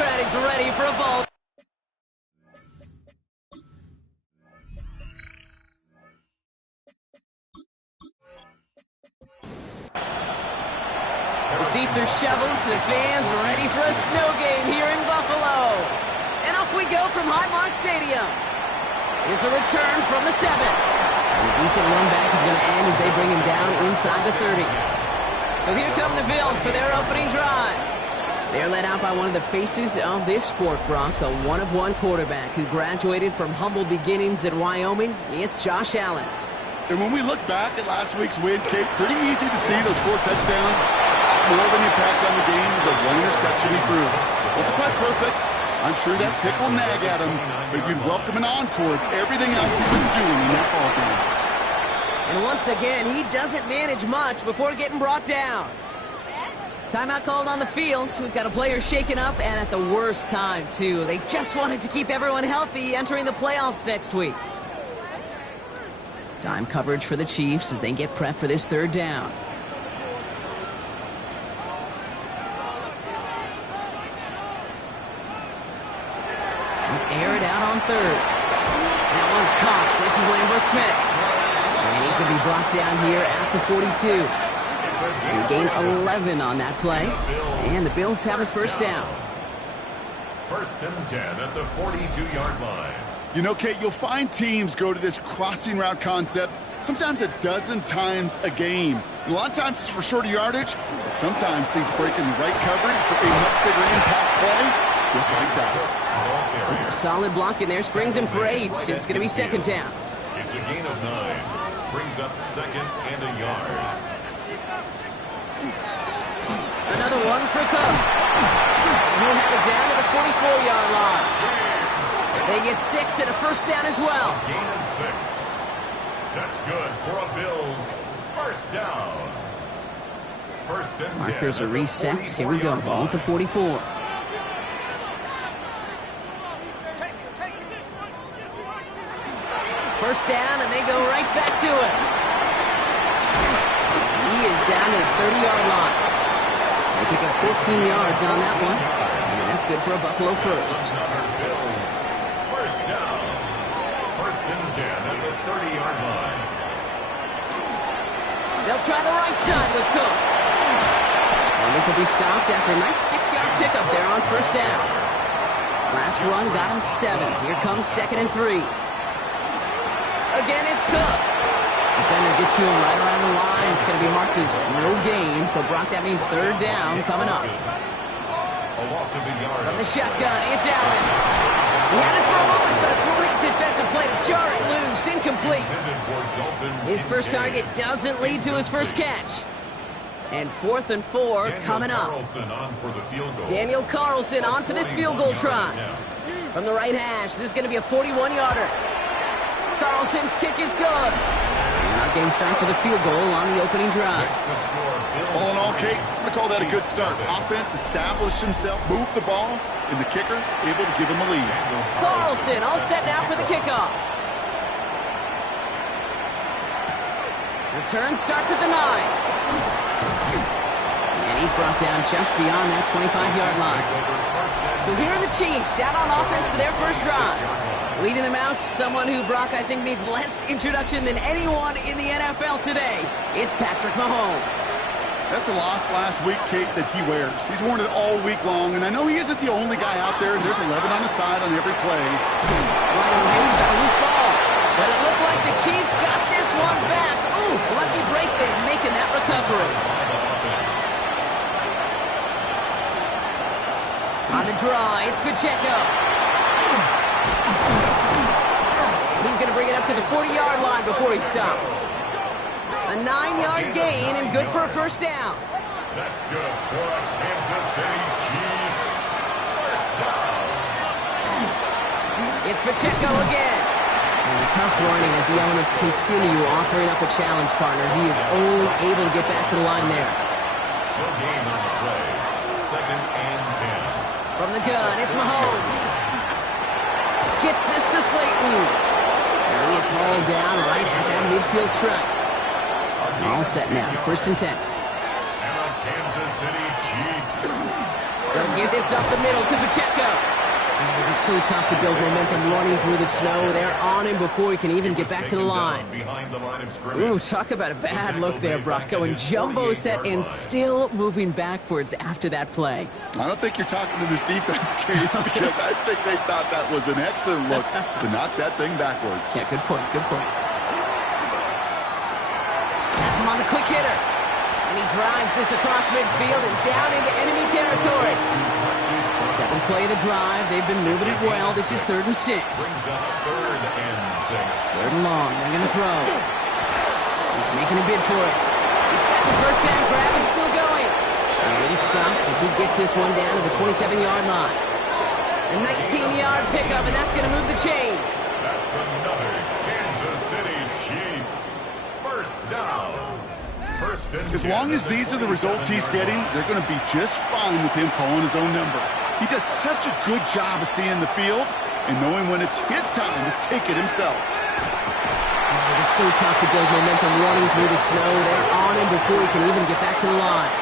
crowd is ready for a ball. The seats are shoveled, the fans are ready for a snow game here in Buffalo. And off we go from Highmark Stadium. Here's a return from the 7. And a decent run back is going to end as they bring him down inside the 30. So here come the Bills for their opening drive. They're led out by one of the faces of this sport, Brock, a one-of-one quarterback who graduated from humble beginnings at Wyoming. It's Josh Allen. And when we look back at last week's win, Kate, pretty easy to see those 4 touchdowns. More of an impact on the game with the 1 interception he threw. Wasn't quite perfect. I'm sure that pick will nag at him, but you'd welcome an encore of everything else he was doing in that ballgame. And once again, he doesn't manage much before getting brought down. Timeout called on the field, so we've got a player shaken up, and at the worst time, too. They just wanted to keep everyone healthy entering the playoffs next week. Dime coverage for the Chiefs as they get prepped for this 3rd down. Air it out on 3rd. That one's caught. This is Lambert Smith. And he's going to be brought down here at the 42. They gain 11 on that play. And the Bills have a 1st down. 1st and 10 at the 42-yard line. You know, Kate, you'll find teams go to this crossing route concept sometimes a dozen times a game. And a lot of times it's for shorter yardage, but sometimes teams break in the right coverage for a much bigger impact play, just like that. It's a solid block in there, springs him for 8. It's going to be 2nd down. It's a gain of 9. Brings up 2nd and a yard. Another one for Cook. He'll have it down to the 44-yard line. They get 6 and a 1st down as well. Gain of 6. That's good for a Bills 1st down. 1st and 10. Markers are reset. Here we go. Ball at the 44. First down, and they go right back to it. He is down to the 30-yard line. They pick up 14 yards on that one. And that's good for a Buffalo 1st. Bills 1st down. 1st and 10 at the 30-yard line. They'll try the right side with Cook. And this will be stopped after a nice 6-yard pickup there on 1st down. Last run got him 7. Here comes 2nd and 3. Again, it's Cook. Defender gets to him right around the line. It's going to be marked as no gain. So, Brock, that means 3rd down coming up. A loss of a yard. From the shotgun, it's Allen. He had it for a moment, but a great defensive play to jar it loose. Incomplete. His first target doesn't lead to his first catch. And 4th and 4 coming up. Daniel Carlson on for this field goal try. From the right hash, this is going to be a 41-yarder. Carlson's kick is good. And our game starts with a field goal on the opening drive. All in all, Kate, I call that a good start. Offense established himself, moved the ball, and the kicker able to give him a lead. Carlson all set now for the kickoff. Return starts at the 9. And he's brought down just beyond that 25-yard line. So here are the Chiefs out on offense for their first drive. Leading them out, someone who, Brock, I think needs less introduction than anyone in the NFL today. It's Patrick Mahomes. That's a loss last week, Kate, that he wears. He's worn it all week long, and I know he isn't the only guy out there, and there's 11 on the side on every play. Right away, he's got a loose ball. But it looked like the Chiefs got this one back. Oof, lucky break there, making that recovery. On the draw, it's Pacheco. He's going to bring it up to the 40-yard line before he's stopped. A 9-yard gain and good for a first down. That's good for a Kansas City Chiefs. First down. It's Pacheco again. And tough running as the elements continue offering up a challenge partner. He is only able to get back to the line there. No gain on the play. 2nd and 10. From the gun, it's Mahomes. Gets this to Slayton. And he is hauled down right at that midfield stripe. All set now, 1st and 10. And the Kansas City Chiefs They'll give this up the middle to Pacheco. Man, it is so tough to build momentum running through the snow. They're on him before he can even get back to the line. Ooh, talk about a bad look there, Brock. Going jumbo set and still moving backwards after that play. I don't think you're talking to this defense, Kate, because I think they thought that was an excellent look to knock that thing backwards. Yeah, good point, good point. That's him on the quick hitter. And he drives this across midfield and down into enemy territory. Seventh play of the drive. They've been moving it well. This is 3rd and 6. Brings up 3rd and 6. 3rd and long. They're going to throw. He's making a bid for it. He's got the first down grab and still going. And he's stopped as he gets this one down to the 27-yard line. A 19-yard pickup, and that's going to move the chains. That's another Kansas City Chiefs. First down. As long as these are the results he's getting, they're going to be just fine with him calling his own number. He does such a good job of seeing the field and knowing when it's his time to take it himself. It is so tough to build momentum running through the snow. They're on him before he can even get back to the line.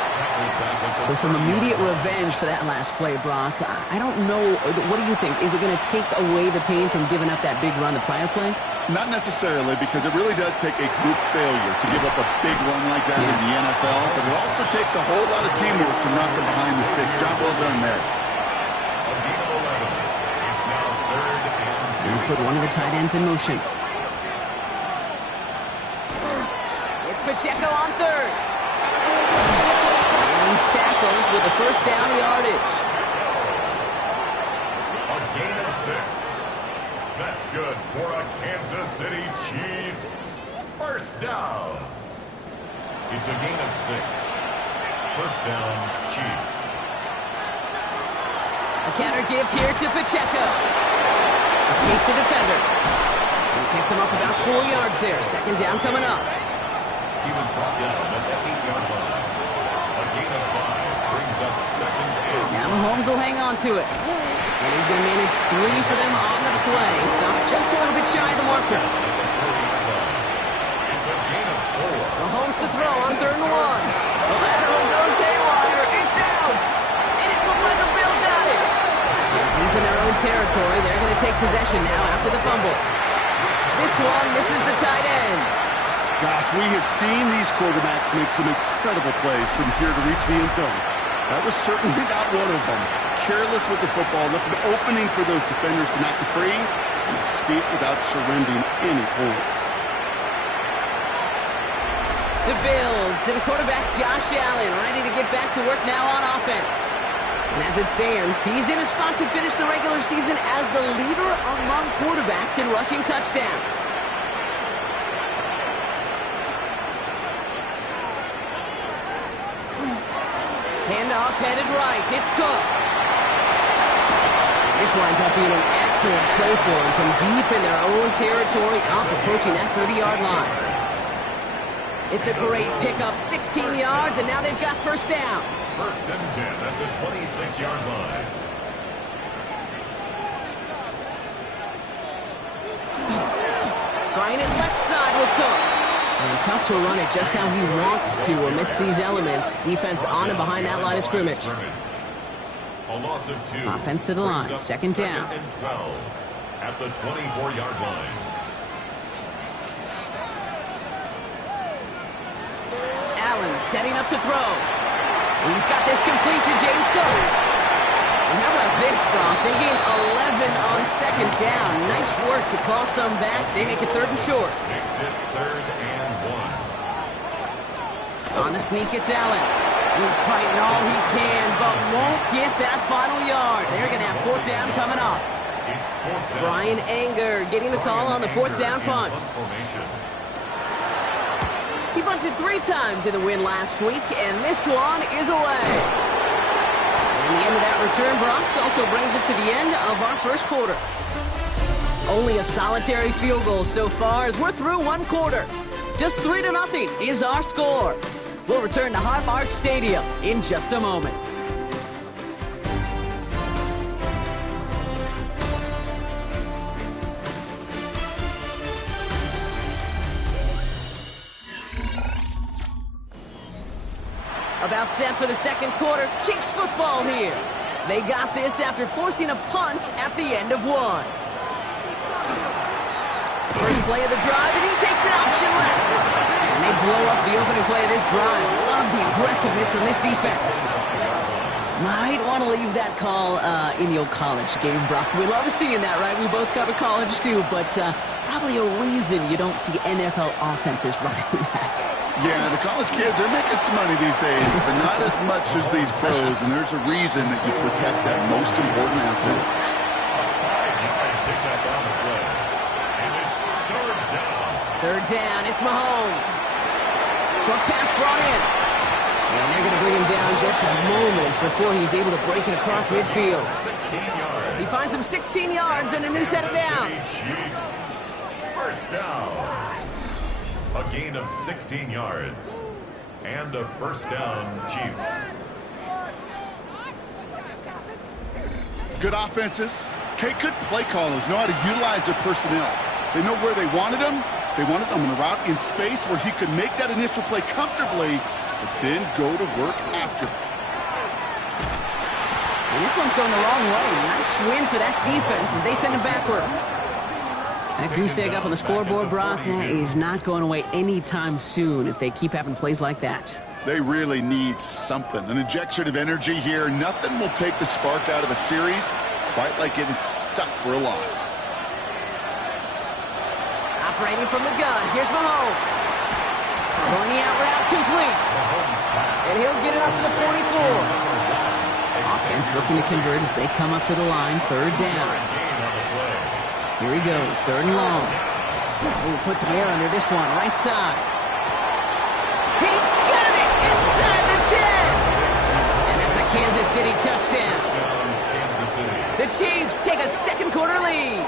So some immediate revenge for that last play, Brock. I don't know. What do you think? Is it going to take away the pain from giving up that big run the prior play? Not necessarily, because it really does take a group failure to give up a big run like that in the NFL, but it also takes a whole lot of teamwork to knock him behind the sticks. Job well done there. And put one of the tight ends in motion. It's Pacheco on 3rd. And he's tackled with the first down yardage. A gain of 6. That's good for a Kansas City Chiefs. First down. It's a gain of 6. First down, Chiefs. A counter give here to Pacheco. Escapes the defender. He picks him up about 4 yards there. Second down coming up. He was brought down at the 8-yard line. A gain of 5 brings up 2nd and. Now Mahomes will hang on to it. And he's going to manage 3 for them on the play. Stop just a little bit shy of the marker. It's a gain of 4. Mahomes to throw on 3rd and 1. The lateral goes haywire. It's out. And it looked like a Bill got it. And deep in their own territory, they're going to take possession now after the fumble. This one misses the tight end. Gosh, we have seen these quarterbacks make some incredible plays from here to reach the end zone. That was certainly not one of them. Careless with the football, left an opening for those defenders to knock it free and escape without surrendering any points. The Bills and quarterback Josh Allen ready to get back to work now on offense. And as it stands, he's in a spot to finish the regular season as the leader among quarterbacks in rushing touchdowns. Handoff headed right. It's Cook. This winds up being an excellent play for him from deep in their own territory, up approaching that 30-yard line. It's a great pickup, 16 yards, and now they've got first down. First and 10 at the 26-yard line. Trying it left side with Cook. And tough to run it just how he wants to amidst these elements. Defense on and behind that line of scrimmage. A loss of 2. Offense to the line, second down. And 12 at the 24-yard line. Allen setting up to throw. He's got this complete to James Cook. And how about this, Brock? They gain 11 on second down. Nice work to claw some back. They make it 3rd and short. Makes it 3rd and 1. On the sneak, it's Allen. He's fighting all he can, but won't get that final yard. They're going to have 4th down coming up. It's 4th down. Brian Anger getting the call on the 4th down punt. He punted 3 times in the win last week, and this one is away. And the end of that return, Brock, also brings us to the end of our first quarter. Only a solitary field goal so far as we're through 1 quarter. Just 3-0 is our score. We'll return to Highmark Stadium in just a moment. About set for the second quarter. Chiefs football here. They got this after forcing a punt at the end of one. First play of the drive, and he takes an option left. And they blow up the opening play of this drive. Love the aggressiveness from this defense. Might want to leave that call in the old college game, Brock. We love seeing that, right? We both cover college, too, but probably a reason you don't see NFL offenses running that. Yeah, the college kids, they're making some money these days, but not as much as these pros, and there's a reason that you protect that most important asset. Third down, it's Mahomes. Short pass brought in. And they're going to bring him down just a moment before he's able to break it across midfield. 16 yards. He finds him 16 yards and a new set of downs. Chiefs. First down. A gain of 16 yards. And a first down, Chiefs. Good offenses. Okay, good play callers know how to utilize their personnel. They know where they wanted them. They wanted them on a route in space where he could make that initial play comfortably, but then go to work after. And this one's going the wrong way. Nice win for that defense as they send him backwards. That goose egg up on the scoreboard, Brock, is not going away anytime soon if they keep having plays like that. They really need something, an injection of energy here. Nothing will take the spark out of a series quite like getting stuck for a loss. Operating from the gun, here's Mahomes. Going the out route complete. And he'll get it up to the 44. Offense looking to convert as they come up to the line, third down. Here he goes, third and long. Oh, puts some air under this one, right side. He's got it inside the 10. And that's a Kansas City touchdown. The Chiefs take a second quarter lead.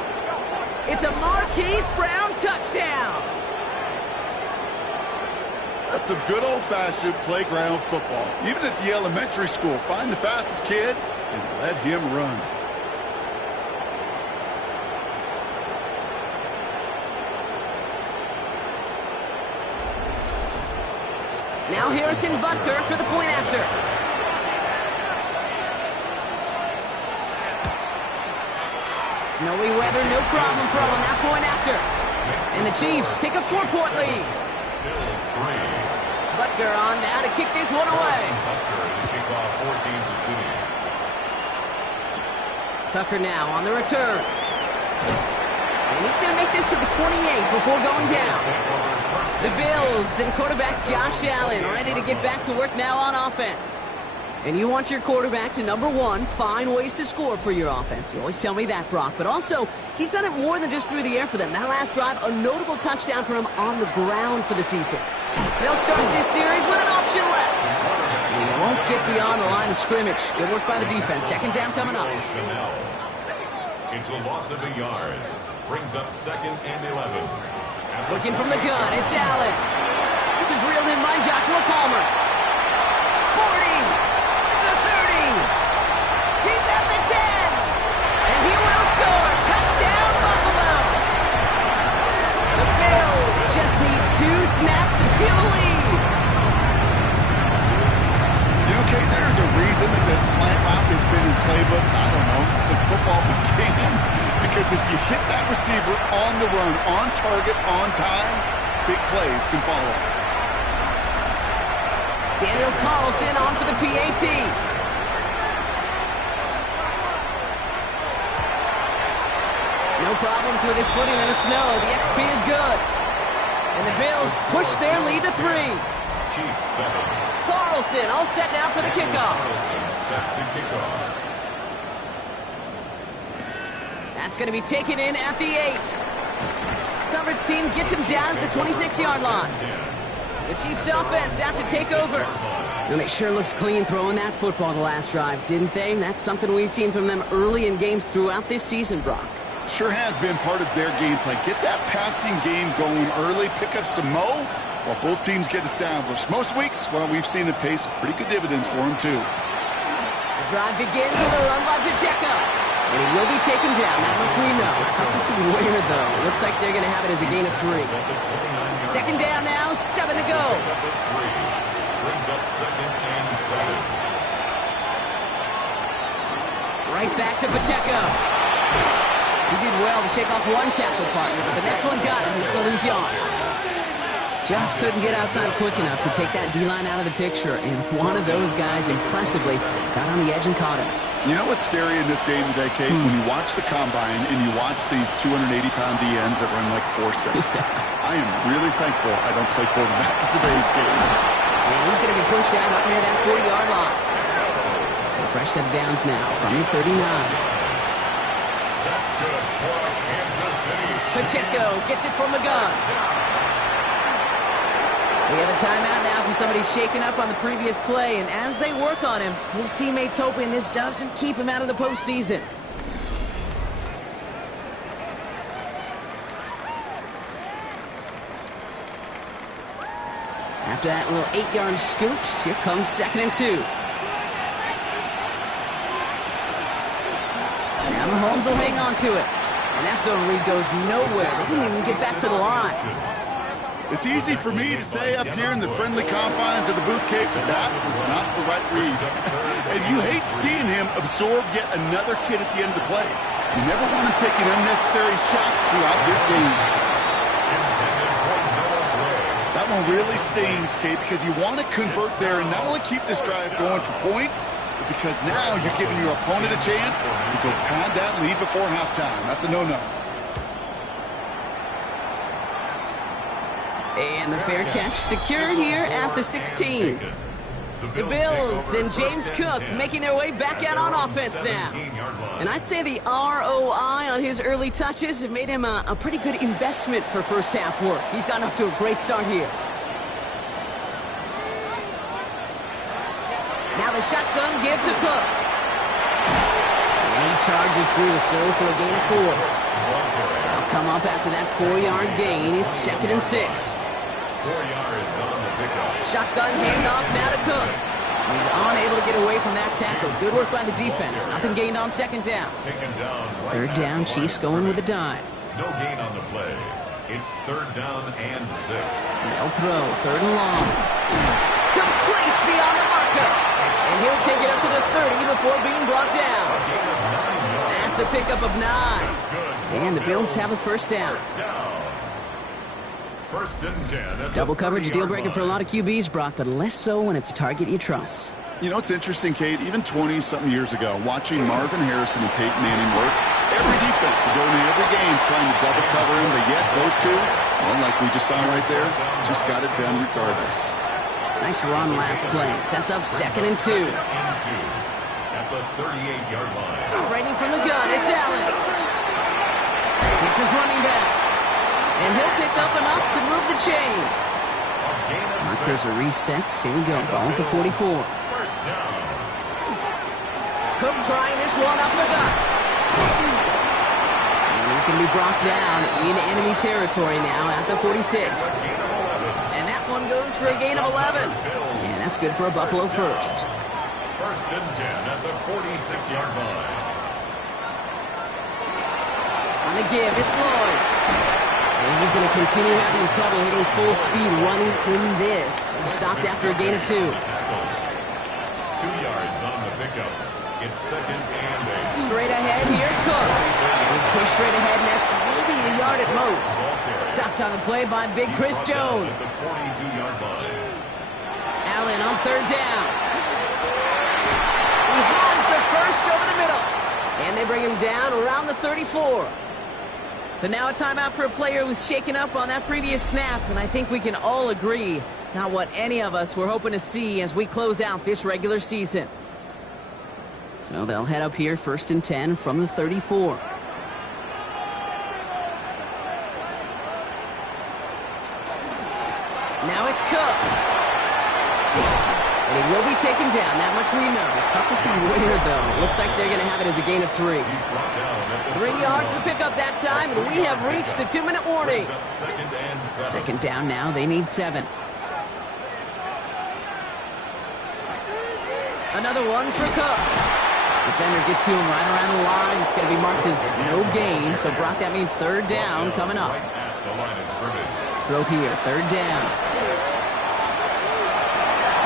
It's a Marquise Brown touchdown. That's some good old-fashioned playground football. Even at the elementary school, find the fastest kid and let him run. Now Harrison Butker for the point after. Snowy weather, no problem for him on that point after. And the Chiefs take a 4-point lead. Butker on now to kick this one away. Tucker now on the return. And he's going to make this to the 28 before going down. The Bills and quarterback Josh Allen ready to get back to work now on offense. And you want your quarterback to, number one, find ways to score for your offense. You always tell me that, Brock. But also, he's done it more than just through the air for them. That last drive, a notable touchdown for him on the ground for the season. They'll start this series with an option left. And he won't get beyond the line of scrimmage. Good work by the defense. Second down coming up. It's a loss of a yard. Brings up second and 11. Looking from the gun, it's Allen. This is reeled in by Joshua Palmer. 40. The 30. He's at the 10. And he will score. Touchdown, Buffalo. The Bills just need 2 snaps to steal the lead. You know, Kate, there's a reason that slant route has been in playbooks, I don't know, since football began. Because if you hit that receiver on the run, on target, on time, big plays can follow. Daniel Carlson on for the PAT. No problems with his footing in the snow. The XP is good. And the Bills push their lead to 3. Chiefs 7. Carlson all set now for the kickoff. Carlson set to kickoff. That's going to be taken in at the 8. Coverage team gets him down at the 26-yard line. The Chiefs offense out to take over. And they sure looks clean throwing that football the last drive, didn't they? That's something we've seen from them early in games throughout this season, Brock. Sure has been part of their game plan. Get that passing game going early, pick up some mo while both teams get established. Most weeks, well, we've seen it pay some pretty good dividends for them, too. The drive begins with a run by Pacheco. And he will be taken down, that much we know. Tough to see where, though. Looks like they're going to have it as a gain of 3. Second down now, 7 to go. Brings up second and 7. Right back to Pacheco. He did well to shake off one tackle partner, but the next one got him. He's going to lose yards. Just couldn't get outside quick enough to take that D-line out of the picture, and one of those guys impressively got on the edge and caught him. You know what's scary in this game today, Kate? When you watch the combine and you watch these 280-pound DNs that run like 4.6. I am really thankful I don't play quarterback in today's game. And he's going to be pushed out up near that 40-yard line. So fresh set of downs now from the 39. That's good for Kansas City. Pacheco gets it from the gun. We have a timeout now for somebody shaken up on the previous play, and as they work on him, his teammates hoping this doesn't keep him out of the postseason. After that little 8-yard scoot, here comes 2nd and 2. Now Mahomes will hang on to it. And that zone read goes nowhere. They didn't even get back to the line. It's easy for me to say up here in the friendly confines of the booth, Kate, but that was not the right read. And you hate seeing him absorb yet another hit at the end of the play. You never want him taking unnecessary shots throughout this game. That one really stings, Kate, because you want to convert there and not only keep this drive going for points, but because now you're giving your opponent a chance to go pad that lead before halftime. That's a no-no. And the fair catch secured here at the 16. The Bills and James Cook making their way back out on offense now. And I'd say the ROI on his early touches have made him a pretty good investment for first half work. He's gotten off to a great start here. Now the shotgun give to Cook. And he charges through the snow for a gain of 4. They'll come up after that 4-yard gain. It's 2nd and 6. 4 yards on the pickup. Shotgun handoff now to Cook. He's unable to get away from that tackle. Good work by the defense. Nothing gained on 2nd down. Taken down right 3rd down, Chiefs going with a dime. No gain on the play. It's 3rd down and 6. They'll throw. 3rd and long. Complete beyond the marker. And he'll take it up to the 30 before being brought down. That's a pickup of 9. And the Bills have a first down. First and 10. Double coverage deal breaker for a lot of QBs, Brock, but less so when it's a target you trust. You know, it's interesting, Kate, even 20-something years ago, watching Marvin Harrison and Peyton Manning work, every defense would go into every game trying to double cover him, but yet those two, well, like we just saw right there, just got it done regardless. Nice run last play. Sets up 2nd and 2. At the 38-yard line. Raiding from the gun, it's Allen. It's his running back. And he'll pick up enough to move the chains. Markers are reset. Here we go. Ball at the 44. First down. Cook trying this one up the gut. And he's going to be brought down in enemy territory now at the 46. And that one goes for a gain of 11. And that's good for a Buffalo first. First and 10 at the 46-yard line. On the give, it's Lloyd. And he's going to continue having trouble hitting full speed running in this. He stopped after a gain of 2. 2 yards on the pickup. It's 2nd and 8. Straight ahead, here's Cook. He's pushed straight ahead, and that's maybe a yard at most. Stopped on the play by Big Chris Jones. At the 42-yard line. Allen on 3rd down. He has the first over the middle. And they bring him down around the 34. So now a timeout for a player who was shaken up on that previous snap, and I think we can all agree not what any of us were hoping to see as we close out this regular season. So they'll head up here 1st and 10 from the 34. Now it's Cook. And he will be taken down, that much we know. Tough to see where, though. Looks like they're going to have it as a gain of 3. 3 yards to pick up that time, and we have reached the 2-minute warning. 2nd down now. They need 7. Another one for Cook. Defender gets to him right around the line. It's going to be marked as no gain. So, Brock, that means 3rd down coming up. Throw here, 3rd down.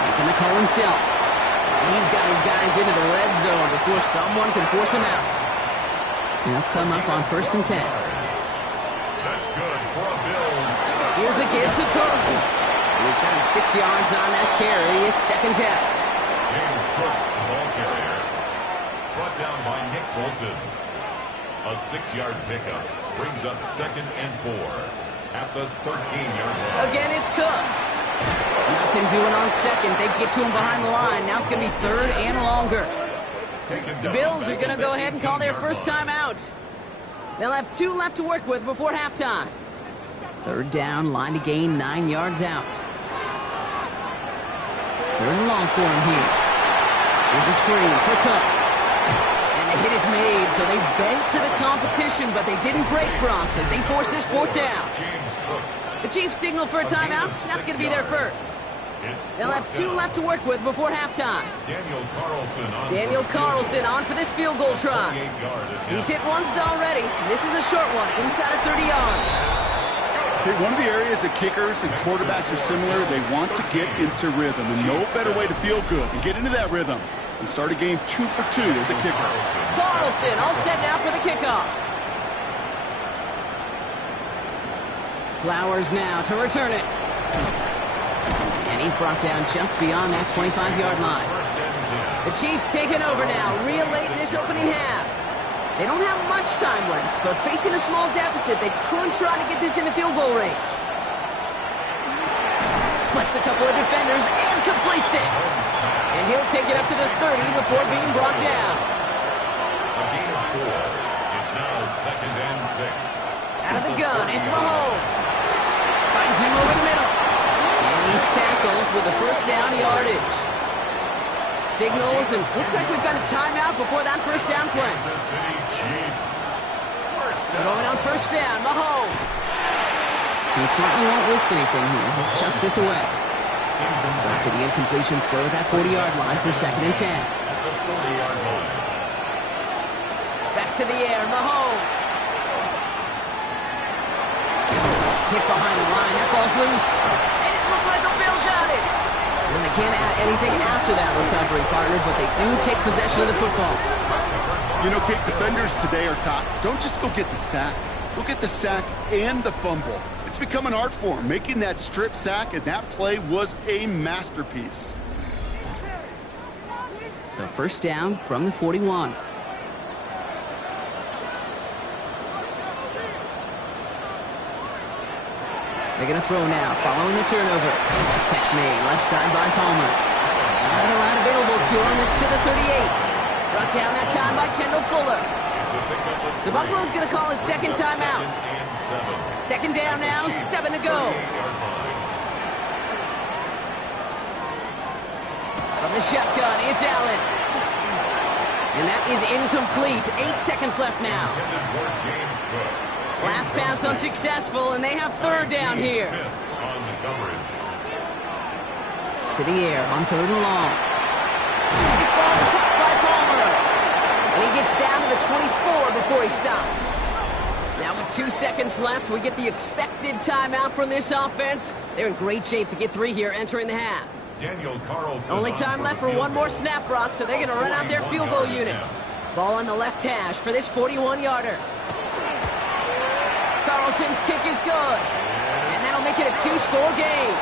Making the call himself. He's got his guys into the red zone before someone can force him out. They'll come up on 1st and 10. That's good for a Bills. Here's a give to Cook. He's got him 6 yards on that carry. It's 2nd down. James Cook, the ball carrier. Brought down by Nick Bolton. A 6-yard pickup brings up 2nd and 4 at the 13-yard line. Again, it's Cook. Nothing doing on 2nd. They get to him behind the line. Now it's going to be 3rd and longer. The Bills are going to go ahead and call their first time out. They'll have 2 left to work with before halftime. 3rd down, line to gain 9 yards out. 3rd and long for him here. Here's a screen for Cook. And the hit is made, so they bent to the competition, but they didn't break Gronk as they force this 4th down. James Cook. The Chiefs signal for a timeout. That's going to be their first. They'll have 2 left to work with before halftime. Daniel Carlson on for this field goal try. He's hit once already. This is a short one, inside of 30 yards. Okay, one of the areas that kickers and quarterbacks are similar, they want to get into rhythm. And no better way to feel good and get into that rhythm and start a game 2 for 2 as a kicker. Carlson all set now for the kickoff. Flowers now to return it. And he's brought down just beyond that 25-yard line. The Chiefs taking over now, real late in this opening half. They don't have much time left, but facing a small deficit, they could try to get this into field goal range. Splits a couple of defenders and completes it. And he'll take it up to the 30 before being brought down. A gain of 4. It's now 2nd and 6. Out of the gun, it's Mahomes. Finds him over the middle. And he's tackled with a 1st down yardage. Signals, and looks like we've got a timeout before that 1st down play. Kansas City Chiefs. Going on 1st down, Mahomes. He smartly won't risk anything here. He chucks this away. So after the incompletion, still at that 40-yard line for 2nd and 10. At the 40-yard line. Back to the air, Mahomes. Hit behind the line, that ball's loose. And it looked like a Bill got it. And they can't add anything after that recovery, partner, but they do take possession of the football. You know, Kate, defenders today are taught, don't just go get the sack. Go get the sack and the fumble. It's become an art form. Making that strip sack, and that play was a masterpiece. So 1st down from the 41. They're going to throw now, following the turnover. Catch made, left side by Palmer. Another line available to him. It's to the 38. Brought down that time by Kendall Fuller. So Buffalo's going to call it 2nd timeout. 2nd down now, 7 to go. From the shotgun, it's Allen. And that is incomplete. 8 seconds left now. Last pass unsuccessful, and they have 3rd down here. To the air on 3rd and long. This ball's caught by Palmer. And he gets down to the 24 before he stopped. Now with 2 seconds left, we get the expected timeout from this offense. They're in great shape to get 3 here entering the half. Daniel Carlson. Only time left for one more snap, Brock, so they're going to run out their field goal unit. Ball on the left hash for this 41-yarder. Carlson's kick is good. And that'll make it a 2-score game.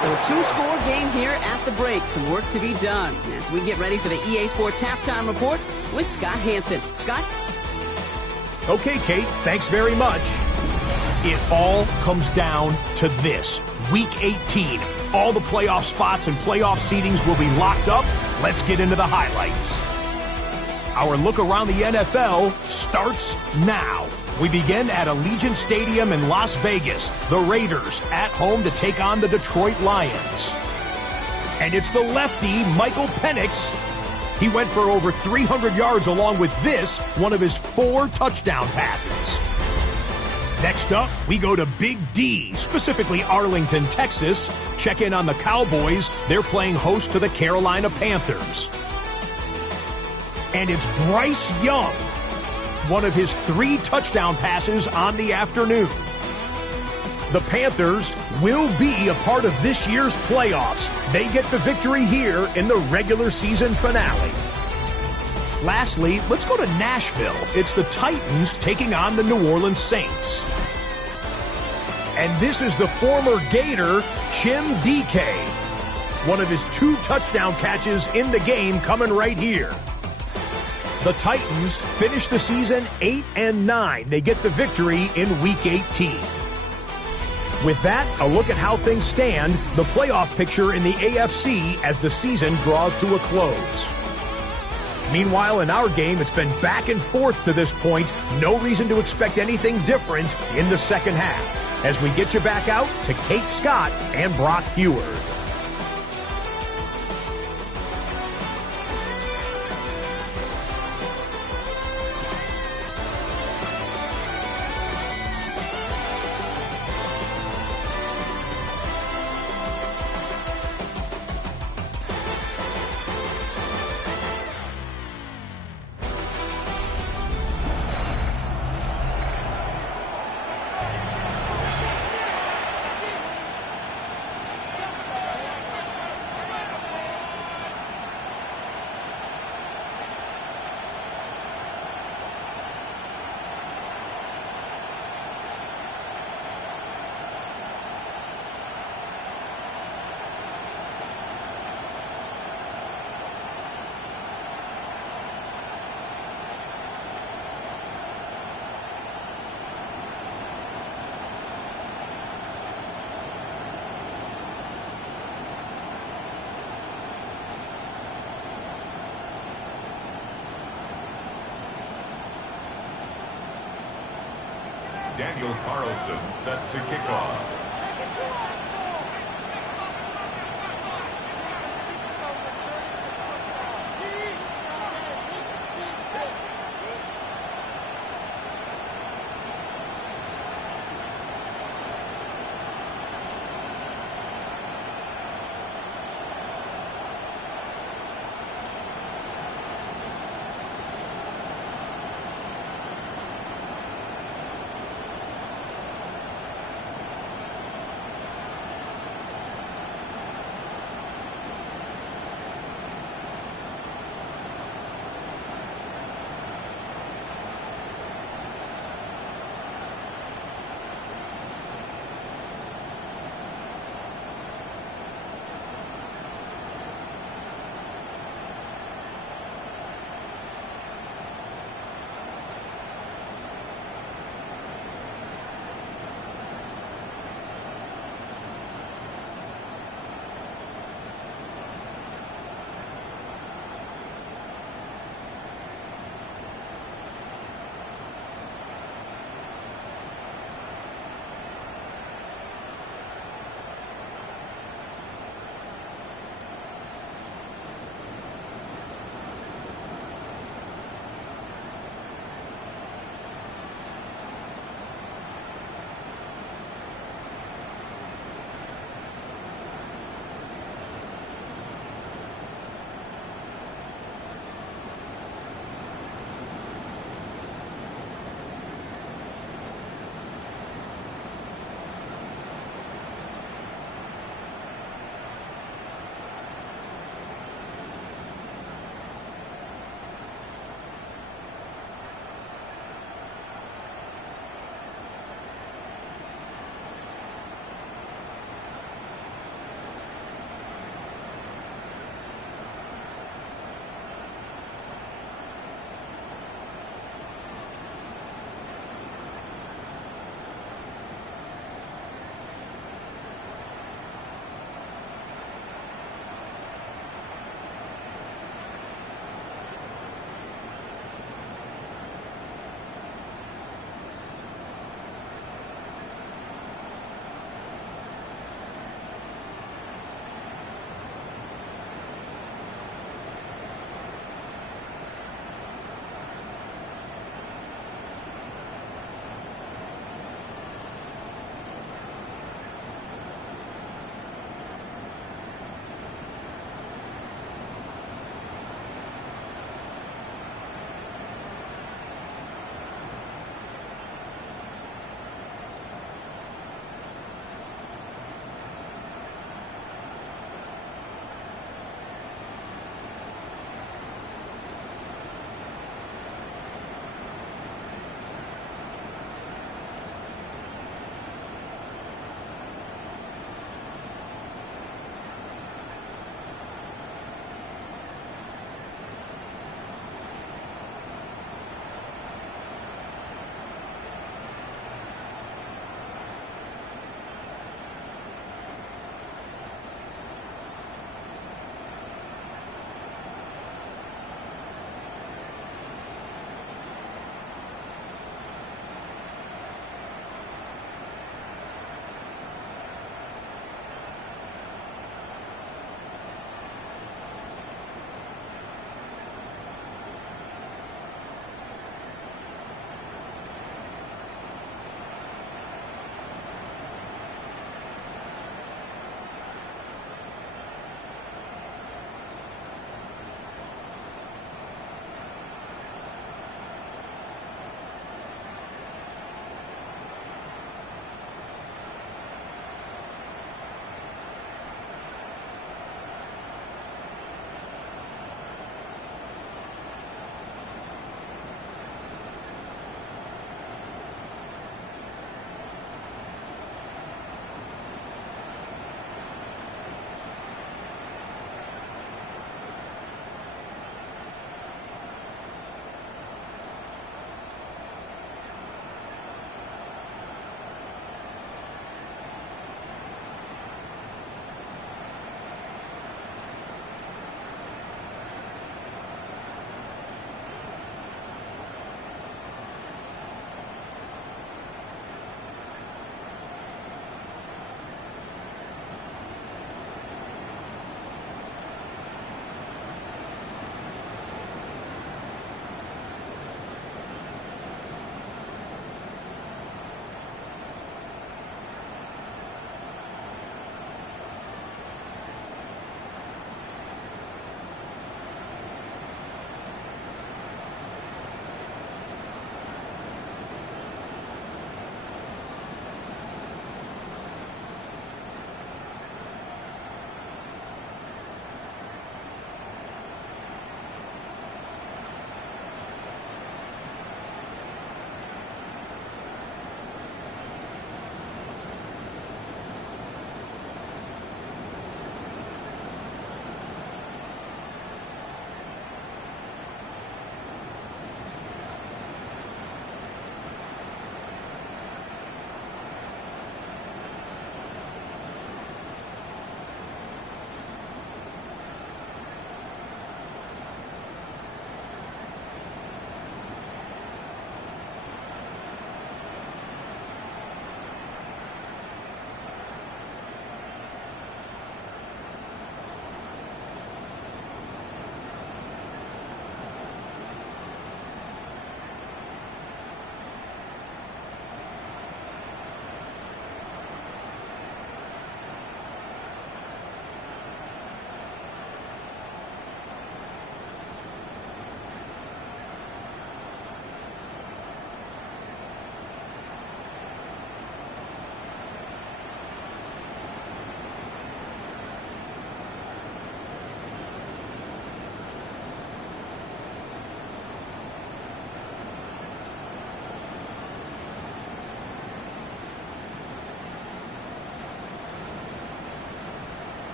So a 2-score game here at the break. Some work to be done as we get ready for the EA Sports Halftime Report with Scott Hanson. Scott? Okay, Kate, thanks very much. It all comes down to this. Week 18. All the playoff spots and playoff seedings will be locked up. Let's get into the highlights. Our look around the NFL starts now. We begin at Allegiant Stadium in Las Vegas. The Raiders at home to take on the Detroit Lions. And it's the lefty, Michael Penix. He went for over 300 yards along with this, one of his 4 touchdown passes. Next up, we go to Big D, specifically Arlington, Texas. Check in on the Cowboys. They're playing host to the Carolina Panthers. And it's Bryce Young, one of his 3 touchdown passes on the afternoon. The Panthers will be a part of this year's playoffs. They get the victory here in the regular season finale. Lastly, let's go to Nashville. It's the Titans taking on the New Orleans Saints. And this is the former Gator, Chim DK. One of his 2 touchdown catches in the game coming right here. The Titans finish the season 8-9. They get the victory in Week 18. With that, a look at how things stand, the playoff picture in the AFC as the season draws to a close. Meanwhile, in our game, it's been back and forth to this point. No reason to expect anything different in the second half. As we get you back out to Kate Scott and Brock Heward. Daniel Carlson set to kick off.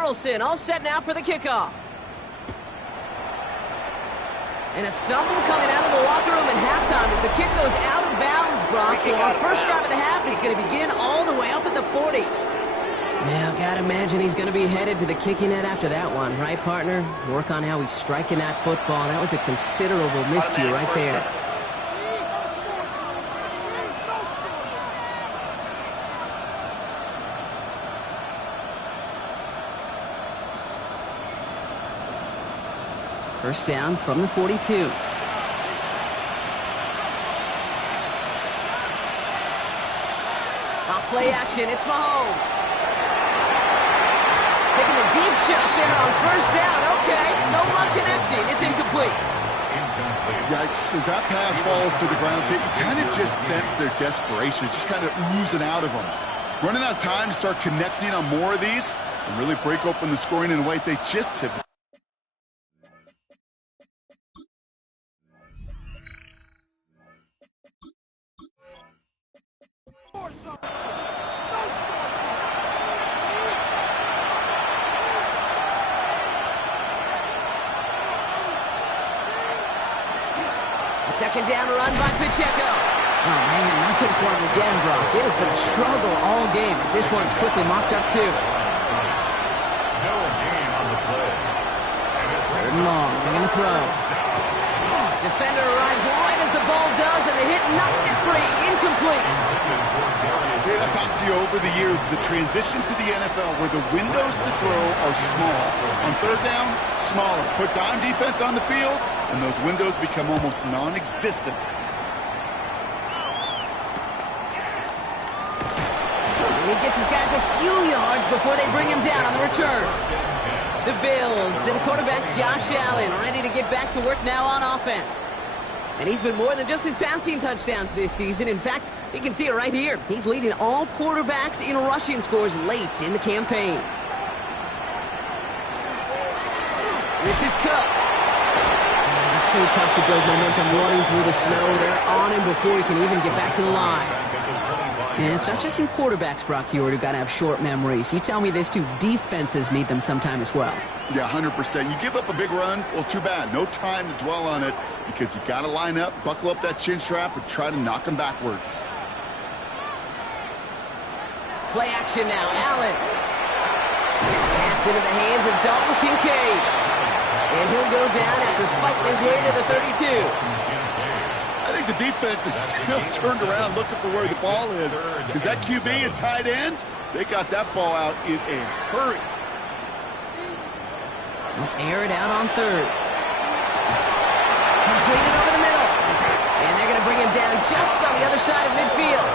Carlson all set now for the kickoff. And a stumble coming out of the locker room at halftime as the kick goes out of bounds, Brock. So our first drive of the half is going to begin all the way up at the 40. Now, gotta imagine he's going to be headed to the kicking net after that one, right, partner? Work on how he's striking that football. That was a considerable miscue right there. First down from the 42. Off play action, it's Mahomes. Taking a deep shot there on first down. Okay, no luck connecting. It's incomplete. Yikes, as that pass falls to the ground, you kind of just sense their desperation, just kind of oozing out of them. Running out of time to start connecting on more of these and really break open the scoring in a way they just have. Second down run by Pacheco. Oh, man, nothing for him again, Brock. It has been a struggle all game as this one's quickly mopped up, too. No gain on the play. Third and long. They're going to throw. Defender arrives right as the ball does, and the hit knocks it free. Incomplete. I've talked to you over the years, the transition to the NFL where the windows to throw are small. On third down, smaller. Put dime defense on the field, and those windows become almost non-existent. He gets his guys a few yards before they bring him down on the return. The Bills and quarterback Josh Allen ready to get back to work now on offense. And he's been more than just his passing touchdowns this season. In fact, you can see it right here. He's leading all quarterbacks in rushing scores late in the campaign. This is Cook. Man, it's so tough to build momentum running through the snow. They're on him before he can even get back to the line. And it's not just your quarterbacks, Brock Huard, who got to have short memories. You tell me this too, defenses need them sometime as well. Yeah, 100%. You give up a big run, well, too bad. No time to dwell on it because you got to line up, buckle up that chin strap, and try to knock them backwards. Play action now, Allen. Pass into the hands of Dalton Kincaid. And he'll go down after fighting his way to the 32. I think the defense is still turned around looking for where the ball is. Because that QB and tight ends, they got that ball out in a hurry. Air it out on third. Completed over the middle. And they're going to bring him down just on the other side of midfield.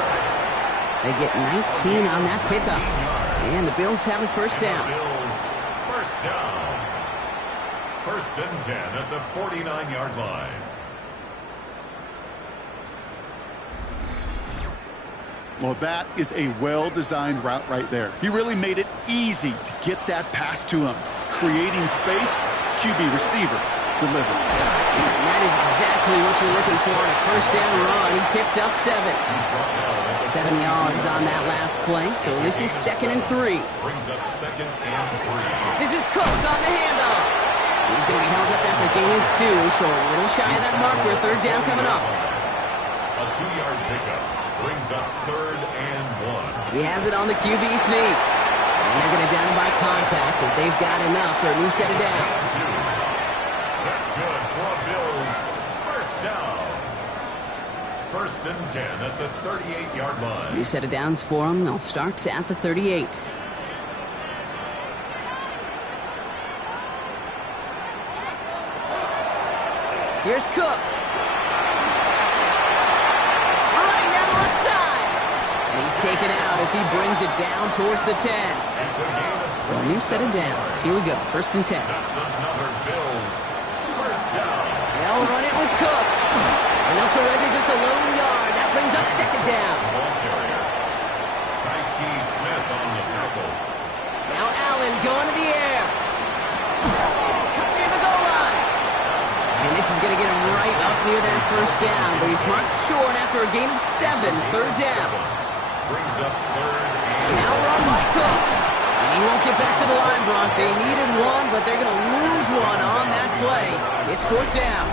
They get 19 on that pickup. And the Bills have a first down. Bills, first down. First and 10 at the 49-yard line. Well, that is a well-designed route right there. He really made it easy to get that pass to him. Creating space, QB receiver, delivered. And that is exactly what you're looking for on a first down run. He picked up 7. 7 yards on that last play, so this is 2nd and 3. Brings up 2nd and 3. This is Cook on the handoff. He's going to be held up after gaining 2, so a little shy of that marker. Third down coming up. A 2-yard pickup brings up 3rd and 1. He has it on the QB sneak. And they're going to down him by contact as they've got enough for a new set of downs. That's good for Bills. First down. First and 10 at the 38-yard line. New set of downs for them. They'll start at the 38. Here's Cook. Running down the left side. And he's taken out as he brings it down towards the 10. So a new set of downs. Here we go. First and 10. That's another Bills. First down. They'll run it with Cook. And they'll surrender just a lone yard. That brings up 2nd down. Ball carrier. Tyke Smith on the tackle. Now Allen going to the air. Cut near the goal line. And this is going to get him right up near that first down. But he's marked short after a gain of 7. Third down. Brings up 3rd and Now run by Cook. And He won't get back to the line, Bronk. They needed one, but they're going to lose one on that play. It's fourth down.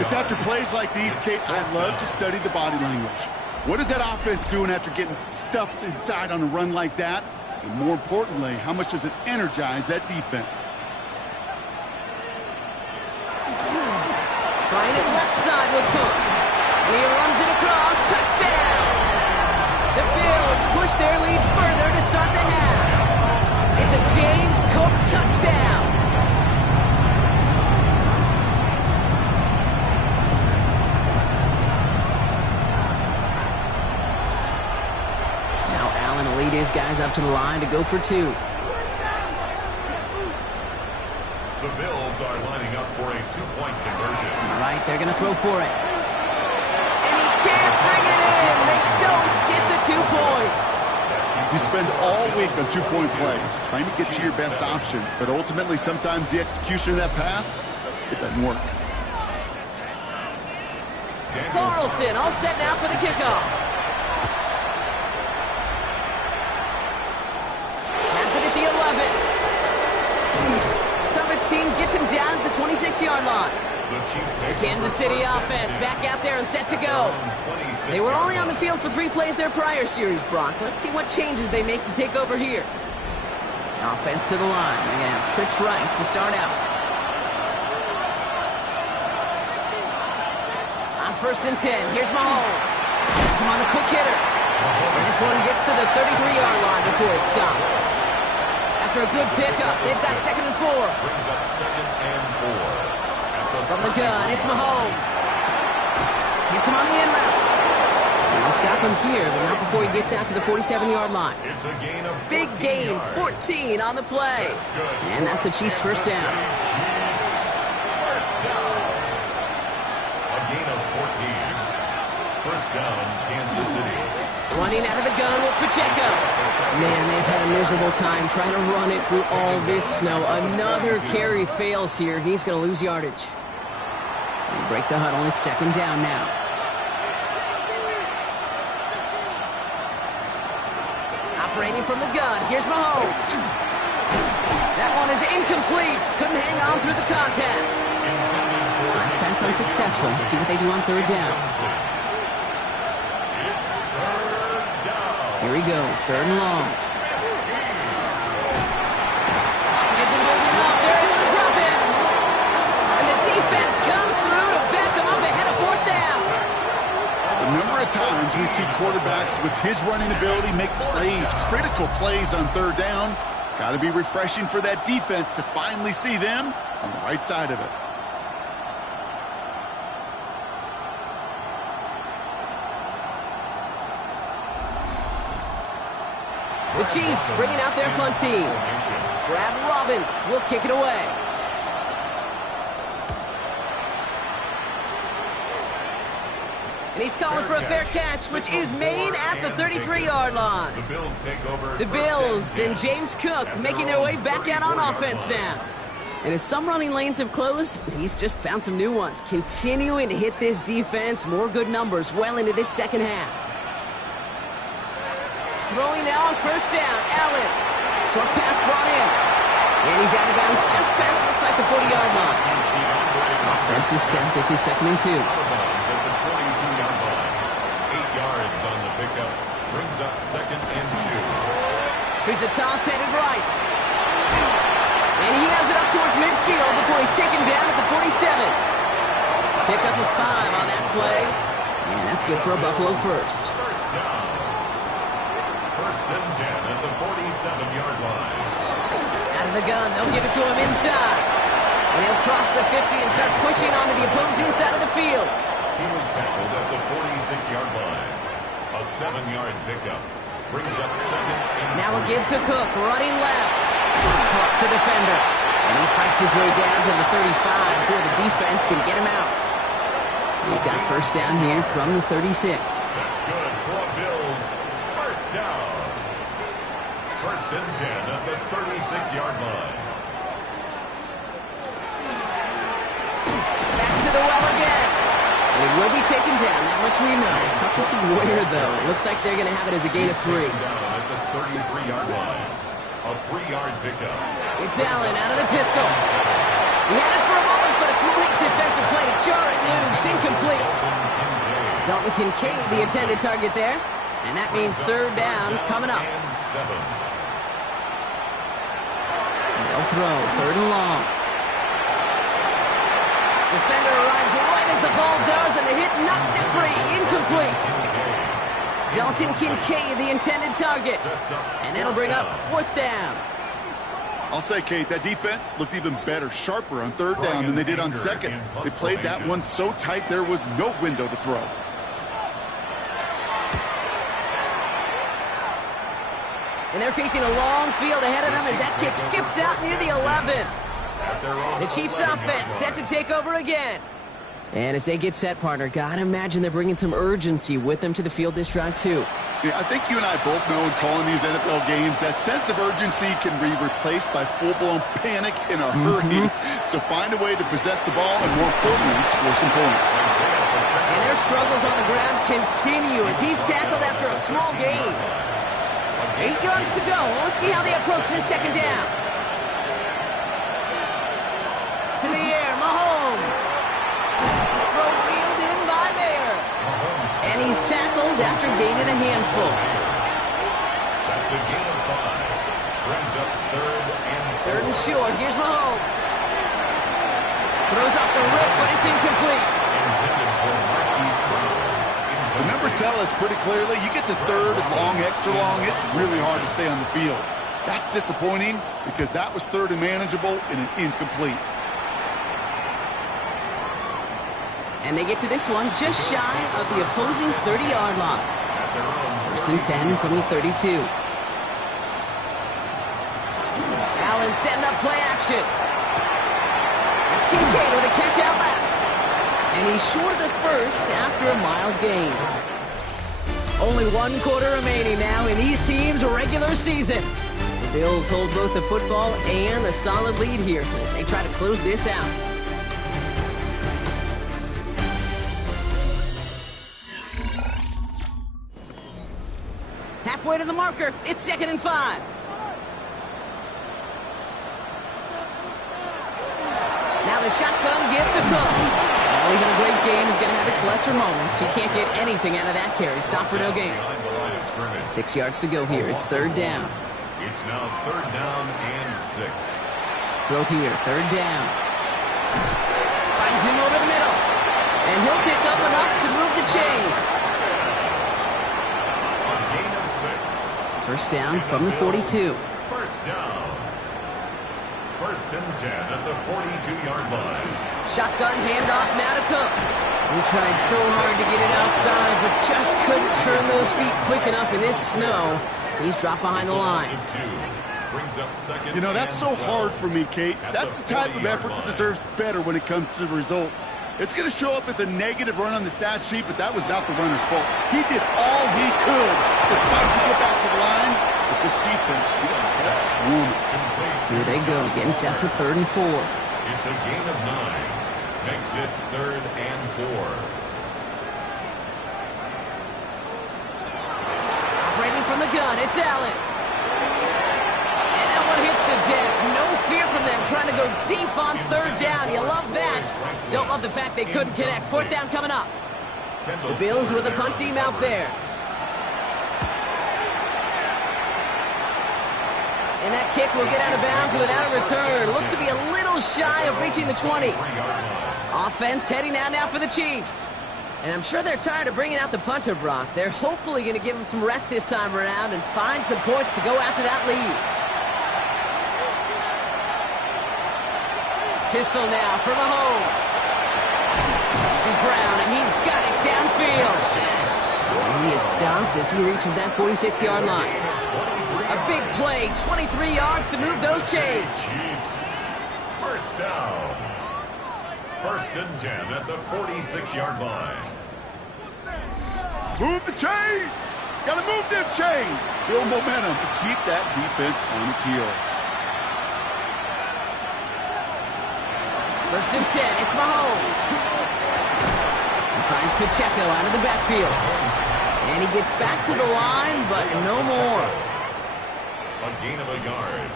It's after plays like these, Kate, I love to study the body language. What is that offense doing after getting stuffed inside on a run like that? And more importantly, how much does it energize that defense? Trying it left side with Cook. And he runs it across. Touchdown! The Bills push their lead further to start the half. It's a James Cook touchdown. Now Allen will lead his guys up to the line to go for two. The Bills are lining up for a two-point conversion. Right, they're going to throw for it. And he can't bring it in. They don't get the 2 points. You spend all week on two-point plays, trying to get to your best options, but ultimately sometimes the execution of that pass, it doesn't work. Carlson all set now for the kickoff. Has it at the 11. Coverage team gets him down at the 26-yard line. The Kansas City offense back out there and set to go. They were only on the field for 3 plays their prior series, Brock. Let's see what changes they make to take over here. Offense to the line. They're going to have trips right to start out. On 1st and 10, here's Mahomes. Gets him on the quick hitter. And this one gets to the 33-yard line before it's stopped. After a good pickup, they've got 2nd and 4. Brings up 2nd and 4. From the gun, it's Mahomes. Gets him on the in route. And they'll stop him here, but not before he gets out to the 47-yard line. It's a gain of Big gain, 14 on the play. And that's a Chiefs first down. First down. A gain of 14. First down, Kansas City. Running out of the gun with Pacheco. Man, they've had a miserable time trying to run it through all this snow. Another carry fails here. He's going to lose yardage. They break the huddle. It's 2nd down now. Operating from the gun. Here's Mahomes. That one is incomplete. Couldn't hang on through the contact. Last pass unsuccessful. Let's see what they do on 3rd down. Here he goes, 3rd and long. Isn't holding up. They're able to drop it. And the defense comes through to back them up ahead of 4th down. A number of times we see quarterbacks with his running ability make plays, critical plays on 3rd down. It's got to be refreshing for that defense to finally see them on the right side of it. The Chiefs bringing out their punt team. Brad Robbins will kick it away. And he's calling for a fair catch, which is made at the 33-yard line. The Bills take over. The Bills and James Cook making their way back out on offense now. And as some running lanes have closed, he's just found some new ones. Continuing to hit this defense, more good numbers well into this 2nd half. Throwing now on 1st down, Allen. Short pass brought in. And he's out of bounds just past, looks like the 40-yard line. Offense is set. This is 2nd and 2. Out of bounds at the 42-yard line. 8 yards on the pickup. Brings up 2nd and 2. Here's a toss headed right. And he has it up towards midfield before he's taken down at the 47. Pick up a 5 on that play. And that's good for a Buffalo first. First down. 1st and 10 at the 47-yard line. Out of the gun, they'll give it to him inside. And he'll cross the 50 and start pushing onto the opposing side of the field. He was tackled at the 46-yard line. A 7-yard pickup. Brings up 2nd and Now a give to Cook, running left. Trucks the defender. And he fights his way down to the 35 before the defense can get him out. We've got first down here from the 36. That's good for Bills. First down. 1st and 10 at the 36-yard line. Back to the well again. And it will be taken down, that much we know. Tough to see where, though. It looks like they're going to have it as a gain of 3. Down at the 33-yard line. A 3-yard pickup. It's Allen out of the pistol. He had it for a moment, but a great defensive play to jar it loose. Incomplete. Dalton Kincaid, the intended target there. And that means third down coming up. They'll throw, third and long. Defender arrives right as the ball does, and the hit knocks it free. Incomplete. Dalton Kincaid, the intended target. And that'll bring up fourth down. I'll say, Kate, that defense looked even better, sharper on third down than they did on second. They played that one so tight there was no window to throw. And they're facing a long field ahead of them as that kick skips out near the 11. The Chiefs offense set to take over again. And as they get set, partner, gotta imagine they're bringing some urgency with them to the field this drive, too. Yeah, I think you and I both know in calling these NFL games that sense of urgency can be replaced by full-blown panic in a hurry. So find a way to possess the ball and, more importantly, score some points. And their struggles on the ground continue as he's tackled after a small gain. 8 yards to go. Let's see how they approach this second down. To the air, Mahomes. Throw reeled in by Mayer. And he's tackled after gaining a handful. That's a gain of 5. Brings up third and short. Here's Mahomes. Throws off the rip, but it's incomplete. Intended for Marquise Brown. The numbers tell us pretty clearly, you get to third and long, extra long, it's really hard to stay on the field. That's disappointing because that was third and manageable and an incomplete. And they get to this one just shy of the opposing 30-yard line. First and 10 from the 32. Allen setting up play action. That's Kincaid with a catch out left. And he's short of the first after a mild gain. Only 1 quarter remaining now in these teams' regular season. The Bills hold both the football and a solid lead here as they try to close this out. Halfway to the marker, it's 2nd and 5. Now the shotgun give to Cook. Well, even a great game is going to have its lesser moments. You can't get anything out of that carry. Stop for no gain. 6 yards to go here. It's third down. It's now third down and 6. Throw here, third down. Finds him over the middle. And he'll pick up enough to move the chains. A gain of 6. First down from the 42. First down. First and 10 at the 42-yard line. Shotgun handoff now to Cook. He tried so hard to get it outside, but just couldn't turn those feet quick enough in this snow. He's dropped behind the line. You know, that's so hard for me, Kate. That's the type of effort that deserves better when it comes to the results. It's going to show up as a negative run on the stat sheet, but that was not the runner's fault. He did all he could to fight to get back to the line, but this defense just kept swarming. Here they go, getting set for third and 4. It's a gain of 9. Makes it third and 4. Operating from the gun, it's Allen. And that one hits the deck. No fear from them trying to go deep on third down. You love that. Don't love the fact they couldn't connect. Fourth down coming up. The Bills with a punt team out there. And that kick will get out of bounds without a return. Looks to be a little shy of reaching the 20. Offense heading out now for the Chiefs. And I'm sure they're tired of bringing out the punter, Brock. They're hopefully going to give him some rest this time around and find some points to go after that lead. Pistol now for Mahomes. This is Brown, and he's got it downfield. And he is stopped as he reaches that 46-yard line. A big play, 23 yards to move those chains. Chiefs. First down. First and 10 at the 46-yard line. Move the chains! Gotta move them chains! Build momentum to keep that defense on its heels. First and 10, it's Mahomes. He finds Pacheco out of the backfield. And he gets back to the line, but no more. A gain of a yard.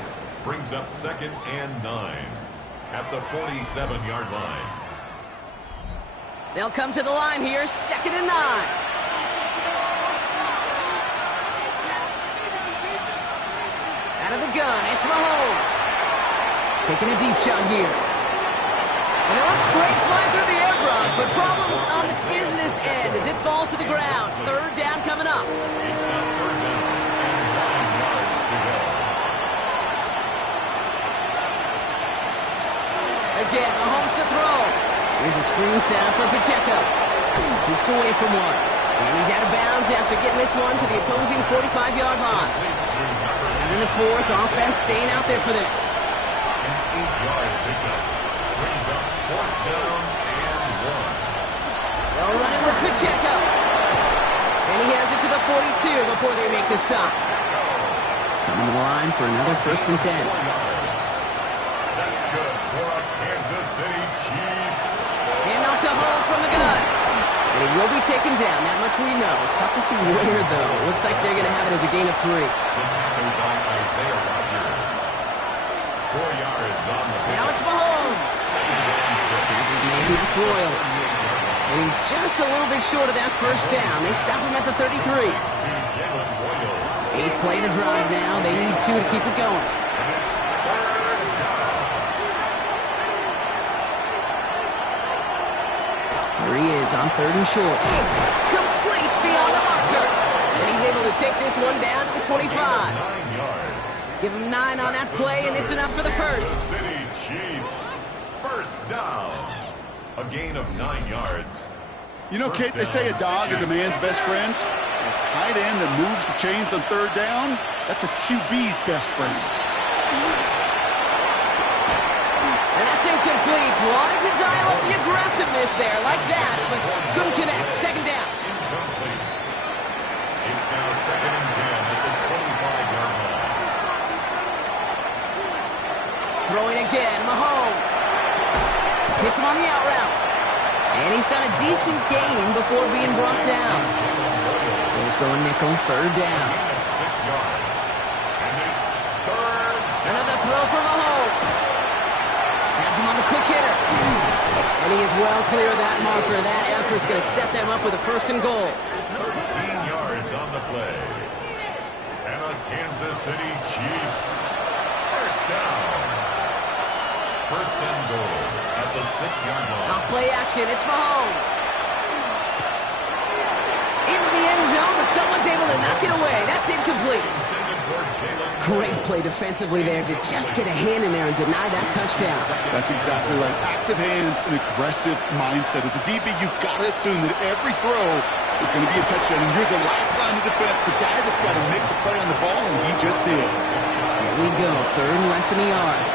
Brings up 2nd and 9 at the 47-yard line. They'll come to the line here, 2nd and 9. Out of the gun, it's Mahomes. Taking a deep shot here. And it looks great flying through the air, Brock, but problems on the business end as it falls to the ground. 3rd down coming up. It's now 3rd down and 9 yards to go. Again, Mahomes to throw. Here's a screen sound for Pacheco. Jukes away from one. And he's out of bounds after getting this one to the opposing 45-yard line. And in the 4th, offense staying out there for this. An 8-yard pickup. Brings up 4th down and 1. They'll run it with Pacheco. And he has it to the 42 before they make the stop. Coming to the line for another 1st and 10. 4 yards. That's good for a Kansas City Chiefs. And off to Hall from the gun. And he will be taken down, that much we know. Tough to see where, though. Looks like they're going to have it as a gain of 3. The tackle by Isaiah Rodgers. 4 yards on the pick. Now it's Mahomes. This is man, that's Royals. And he's just a little bit short of that 1st down. They stop him at the 33. 8th play to drive now. They need 2 to keep it going. Here he is on 3rd and short. Complete beyond the marker. And he's able to take this one down to the 25. 9 yards. Give him 9 on that play, and it's enough for the 1st. City Chiefs. 1st down. A gain of 9 yards. You know, Kate, they say a dog is a man's best friend. A tight end that moves the chains on 3rd down, that's a QB's best friend. And that's incomplete. Wanted to dial up the aggressiveness there like that, but couldn't connect. 2nd down. Incomplete. It's now 2nd and 10 at the 25-yard line. Throwing again, Mahomes. Hits him on the out route. And he's got a decent gain before being brought down. He's going nickel, 3rd down. 6 yards. And it's 3rd. Another throw for Mahomes. Has him on the quick hitter. And he is well clear of that marker. That effort's going to set them up with a 1st and goal. 13 yards on the play. And a Kansas City Chiefs. 1st down. 1st and goal at the 6-yard line. Off play action, it's Mahomes. Into the end zone, but someone's able to knock it away. That's incomplete. Great play defensively there to just get a hand in there and deny that touchdown. That's exactly right. Active hands and aggressive mindset. As a DB, you've got to assume that every throw is going to be a touchdown. And you're the last line of defense, the guy that's got to make the play on the ball, and he just did. Here we go, 3rd and less than a yard.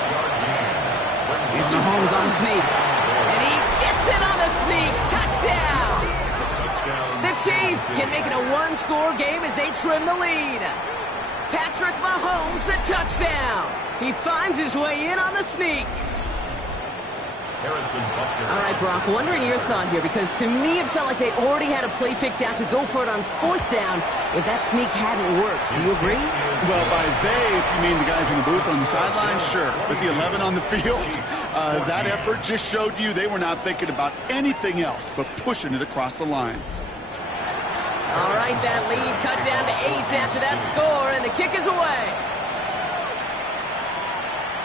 Here's Mahomes on the sneak. And he gets it on the sneak. Touchdown! The Chiefs can make it a 1-score game as they trim the lead. Patrick Mahomes, the touchdown. He finds his way in on the sneak. All right, Brock, wondering your thought here, because to me it felt like they already had a play picked out to go for it on 4th down if that sneak hadn't worked. Do you agree? Well, by they, if you mean the guys in the booth on the sideline, sure. But the 11 on the field, that effort just showed you they were not thinking about anything else but pushing it across the line. All right, that lead cut down to 8 after that score, and the kick is away.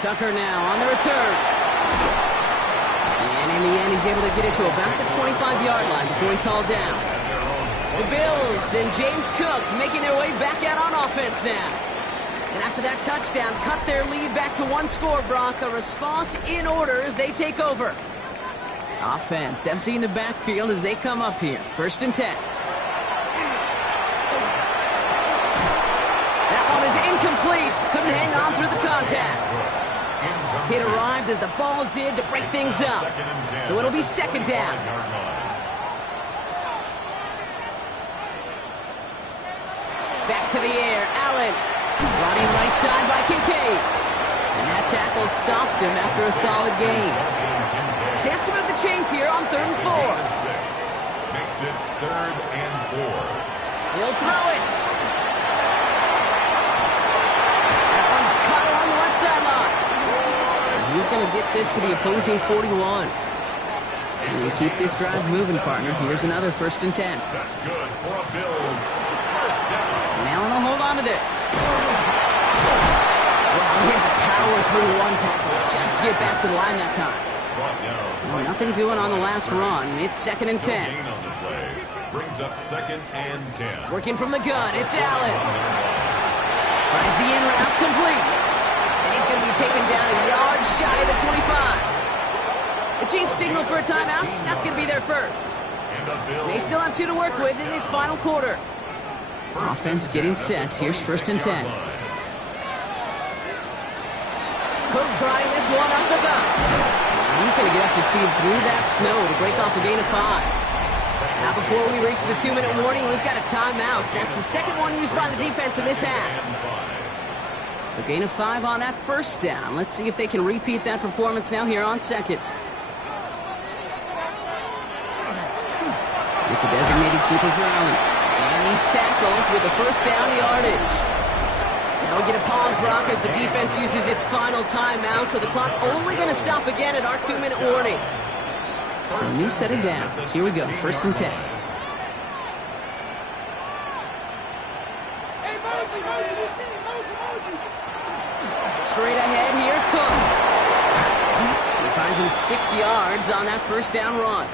Tucker now on the return. And in the end, he's able to get it to about the 25-yard line before he's hauled down. The Bills and James Cook making their way back out on offense now. And after that touchdown, cut their lead back to 1 score, Brock. A response in order as they take over. Offense emptying the backfield as they come up here. 1st and 10. That one is incomplete. Couldn't hang on through the contact. It arrived as the ball did to break things up. So it'll be 2nd down. Back to the air. Allen. Brought in right side by Kincaid. And that tackle stops him after a solid gain. Chance to move the chains here on 3rd and 4. Makes it 3rd and 4. He'll throw it. along the left sideline. He's going to get this to the opposing 41. We keep this drive moving, partner. Here's another 1st and 10. That's good for a Bills first down. And Allen will hold on to this. Well, he had to power through one tackle just to get back to the line that time. Brought down. Well, nothing doing on the last run. It's 2nd and 10. Gain on the play. Brings up 2nd and 10. Working from the gun, it's Allen. Finds the in route complete. And he's going to be taken down a yard shy of the 25. The Chiefs signal for a timeout. That's going to be their first. They still have 2 to work with in this final quarter. Offense getting set. Here's 1st and 10. Cook trying this one up the gut. He's going to get up to speed through that snow to break off a gain of 5. Now before we reach the 2-minute warning, we've got a timeout. That's the second one used by the defense in this half. So gain of 5 on that 1st down. Let's see if they can repeat that performance now here on 2nd. It's a designated keeper for Allen. And he's tackled with the 1st down yardage. Now we get a pause, Brock, as the defense uses its final timeout. So the clock only going to stop again at our 2-minute warning. So a new set of downs. Here we go, 1st and 10. Straight ahead, here's Cook. He finds him 6 yards on that 1st down run.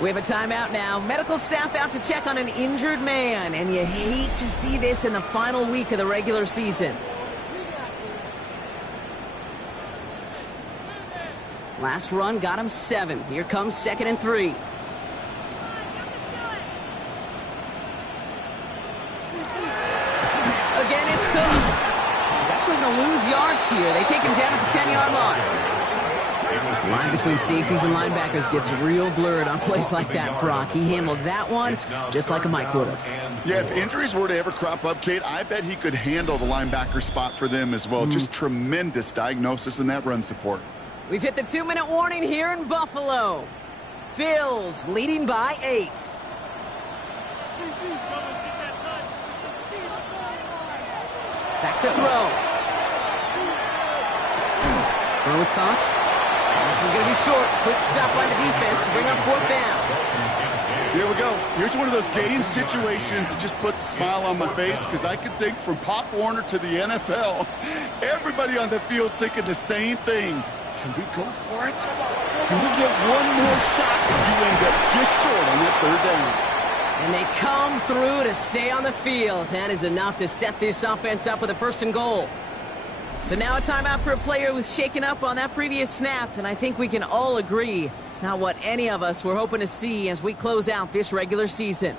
We have a timeout now. Medical staff out to check on an injured man, and you hate to see this in the final week of the regular season. Last run got him 7. Here comes 2nd and 3. Again, it's Cook. He's actually going to lose yards here. They take him down at the 10-yard line. The line between safeties and linebackers gets real blurred on plays like that, Brock. He handled that one just like a Mike would have. Yeah, if injuries were to ever crop up, Kate, I bet he could handle the linebacker spot for them as well. Just tremendous diagnosis in that run support. We've hit the 2-minute warning here in Buffalo. Bills leading by 8. Back to throw. Throw is caught. This is going to be short. Quick stop by the defense to bring up 4th down. Here we go. Here's one of those game situations that just puts a smile on my face because I can think from Pop Warner to the NFL, everybody on the field thinking the same thing. Can we go for it? Can we get one more shot if you end up just short on that 3rd down? And they come through to stay on the field. That is enough to set this offense up with a 1st and goal. So now a timeout for a player who was shaken up on that previous snap, and I think we can all agree not what any of us were hoping to see as we close out this regular season.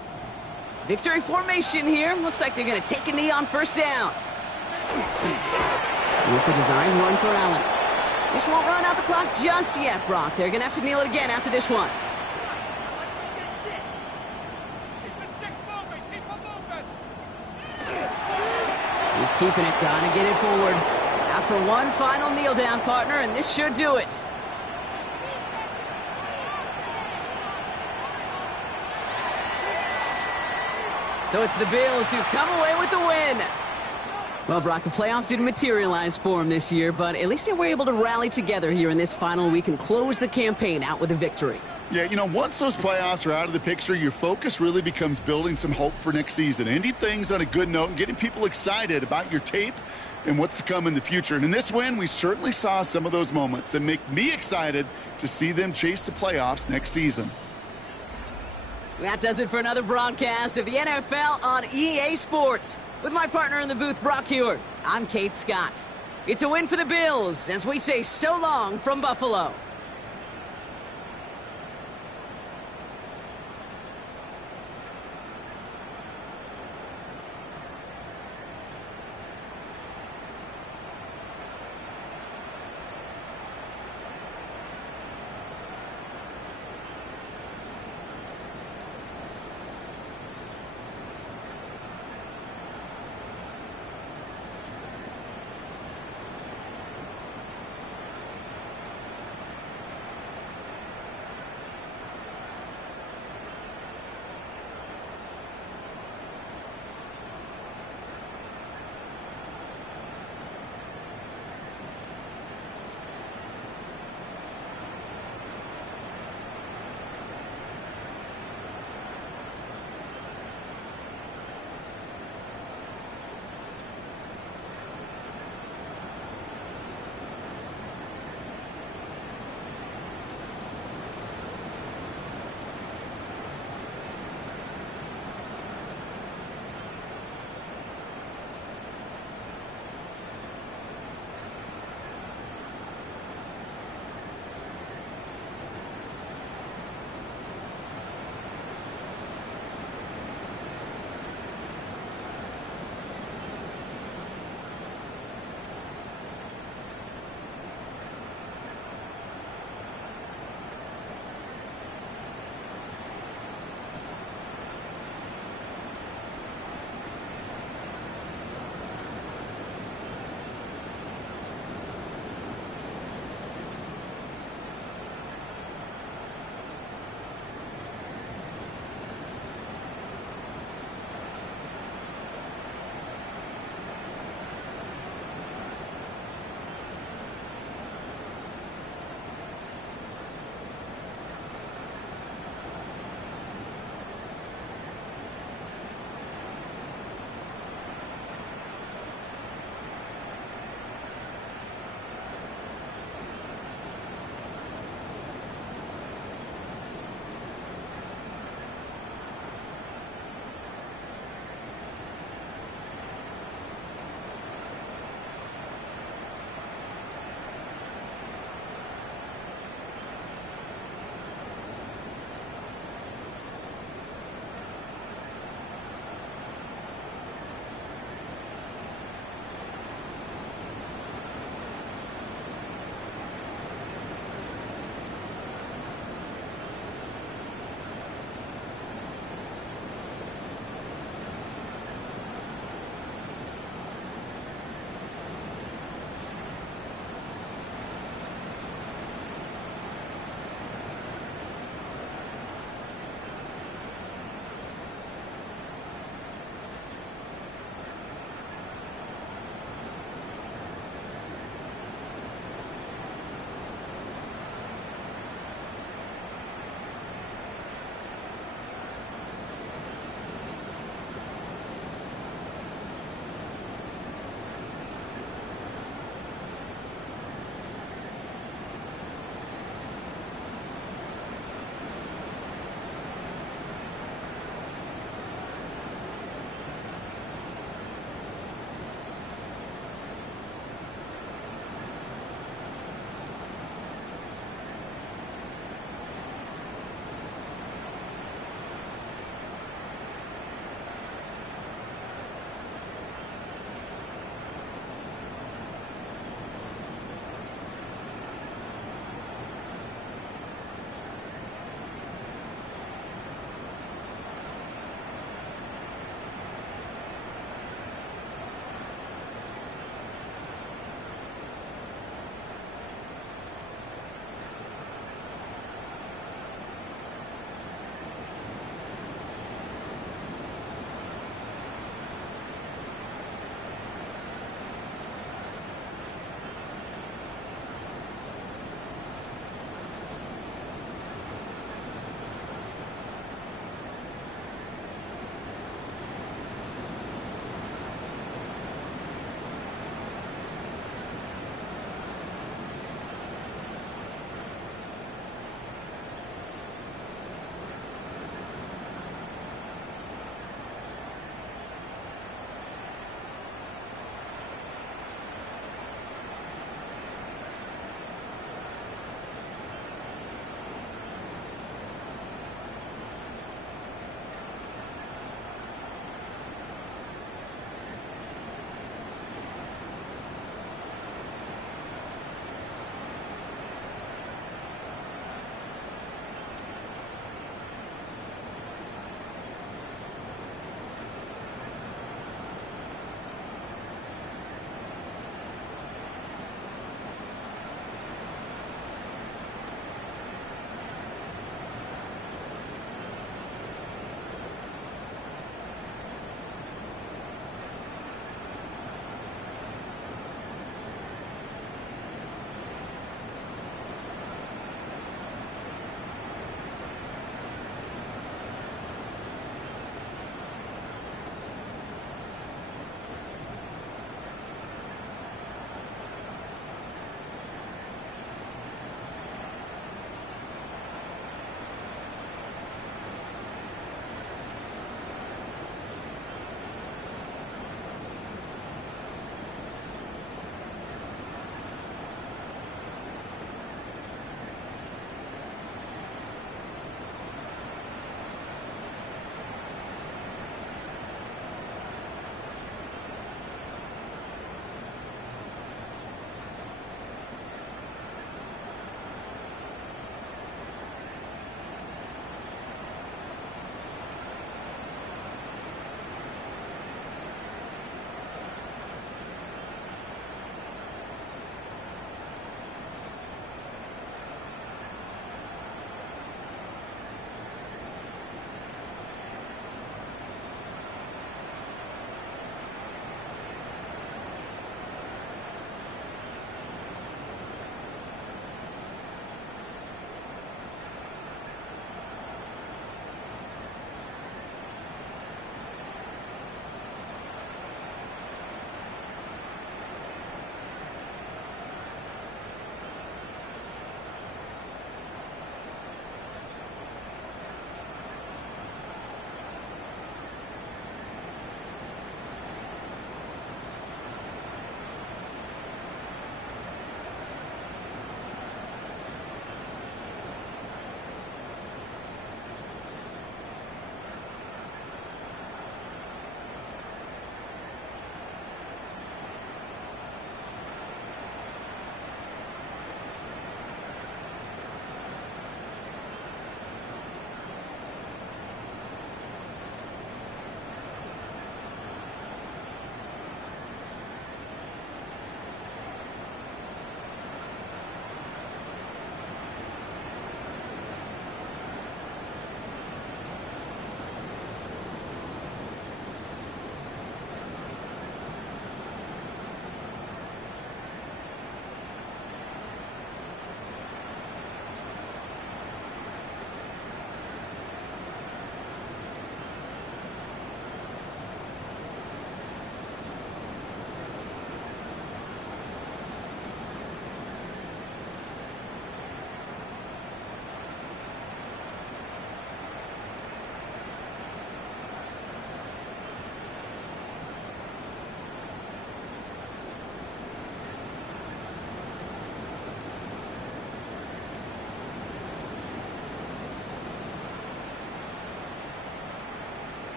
Victory formation here. Looks like they're going to take a knee on 1st down. This is a design run for Allen. This won't run out the clock just yet, Brock. They're going to have to kneel it again after this one. He's keeping it. Gotta get it forward. After one final kneel down, partner, and this should do it. So it's the Bills who come away with the win. Well, Brock, the playoffs didn't materialize for them this year, but at least they were able to rally together here in this final week and close the campaign out with a victory. Yeah, you know, once those playoffs are out of the picture, your focus really becomes building some hope for next season. Ending things on a good note and getting people excited about your tape and what's to come in the future. And in this win, we certainly saw some of those moments and make me excited to see them chase the playoffs next season. That does it for another broadcast of the NFL on EA Sports. With my partner in the booth, Brock Huard, I'm Kate Scott. It's a win for the Bills as we say so long from Buffalo.